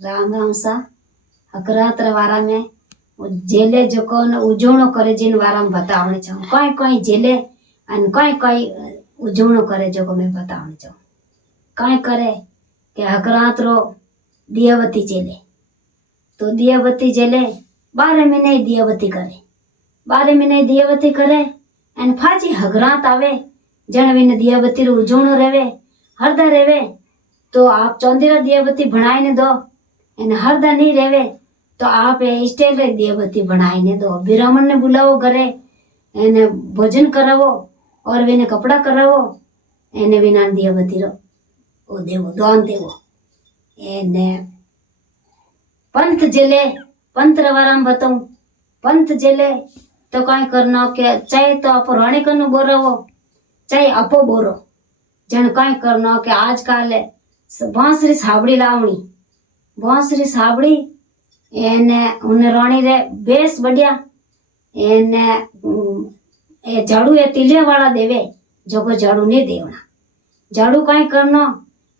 राम राम सा हकरात वारा में जेले जो कोन उजोणो करे जिन वारा में बतावणे चाहूं कई कई जेले अन कई कई उजोणो करे जो को मैं बतावणे चाहूं कई करे के हकरात रो दियावती जेले तो दियावती जेले 12 महीने दियावती करे 12 महीने दियावती करे अन फाची हकरात आवे जण विने दियावती रो उजोणो रेवे हरदा रेवे तो आप चौंदीरा दियावती बनाईने दो एने हरदा नहीं रेवे तो आप स्टेल रे दियावती बनाईने दो ब्राह्मण ने बुलावो घरे एने भोजन करावो और विने कपड़ा करावो एने विना दियावती रो ओ देवो दान देवो एने पंथ जेले पंथ रवाराम बताऊं पंथ जेले तो कई करना के चाहे तो आप राणी कनु बोरावो चाहे अपो बोरो जन कई करना के आजकल बांसरी साबड़ी लावणी बांसरी साबड़ी एने उन्हें राणी रे बेस बढ़िया एने ए झाड़ू ए तिलिया वाला देवे जो को झाड़ू नहीं देवना झाड़ू कई करना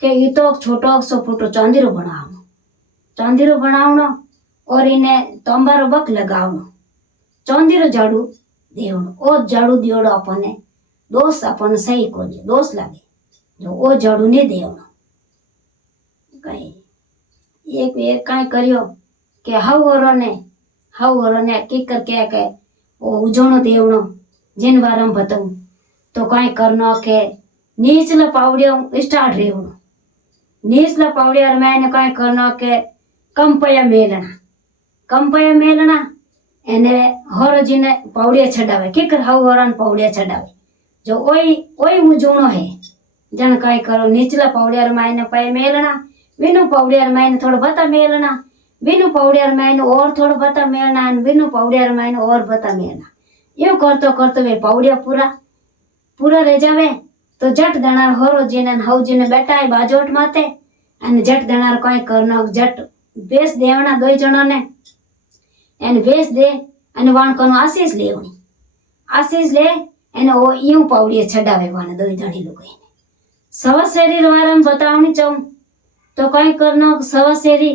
के ये तो छोटो सो फुटो चांदीरो बनावनो और इन्हें तंबारो बक लगावनो चांदीरो झाड़ू देवनो ओ झाड़ू दियोड़ो अपने दोस्त अपन सही कोनी दोस्त लागे जो ओ झाड़ू नहीं देवनो कई एक कई करियो के हाउ ने की कर के ओ उजोणो देवनो जिन वारम बताऊं तो कई करनो के नीचला पावड़ियो स्टार्ट रेवनो नीचला पावड़िया मैंने कई करनो के कंपया मेलना एने होरो जीने पावड़िया छडावे की कर हाउ होरान पावड़िया छडावे जो ओई उजोणो है जन कई करो नीचला पावड़िया मैंने पाए मेलना विनु पावड़िया मैंने थोड़ा बता मेलना विनु पावड़िया मैंने और थोड़ा बता मेलना विनु पावड़िया मैंने और बता मेलना यो करतो वे पावड़िया पूरा रह जावे तो जट दणार होरो जीने हाउ जीने बैठा है बाजोट माते अने जट दणार कई करना जट बेस देवना दो जणों ने एन बेस दे अने वाण कोन आशीष लेवनी आशीष ले एने ओ यूं पावड़िया छडावे वाने दो जणी लोग सवा शेरी वारन बतावणी चाहूं तो कई करना सवा शेरी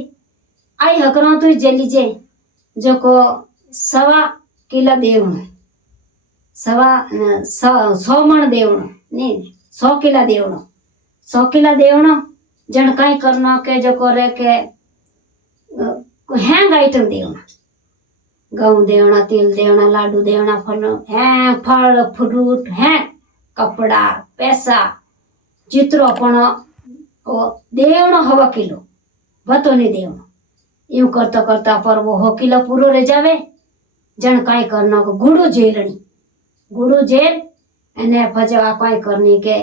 आई हकरा तू जेली जे जो को सवा किला देवणो सवा 100 मण देवणो नहीं 100 किला देवणो जन कई करना के जो को रे के हैंग आइटम देवना गहूं देवना तिल देवना लाडू देवना फल फ्रूट है कपड़ा पैसा जितरो अपन देवनो हवा किलो बतो नहीं देवनो यूं करता पर वो हो किलो पूरो रह जावे जन कई करना को गुड़ू जेल एने फजवा कई करनी के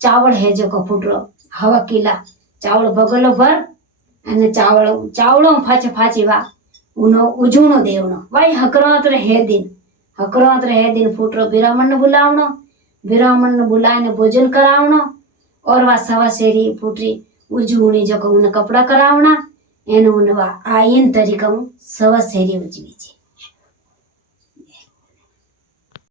चावल है जो को फुटरो हवा किला चावल बगलो भर अने चावड़ो फाची वा उनो उजूणो देवनो भाई हकरात रे दिन फुटरो ब्राह्मण ने बुलाने भोजन करावनो और वा सवा शेरी फुटरी उजूणी जो को उन कपड़ा करावना एन उन वा आइन तरीका सवा शेरी उजवी छे।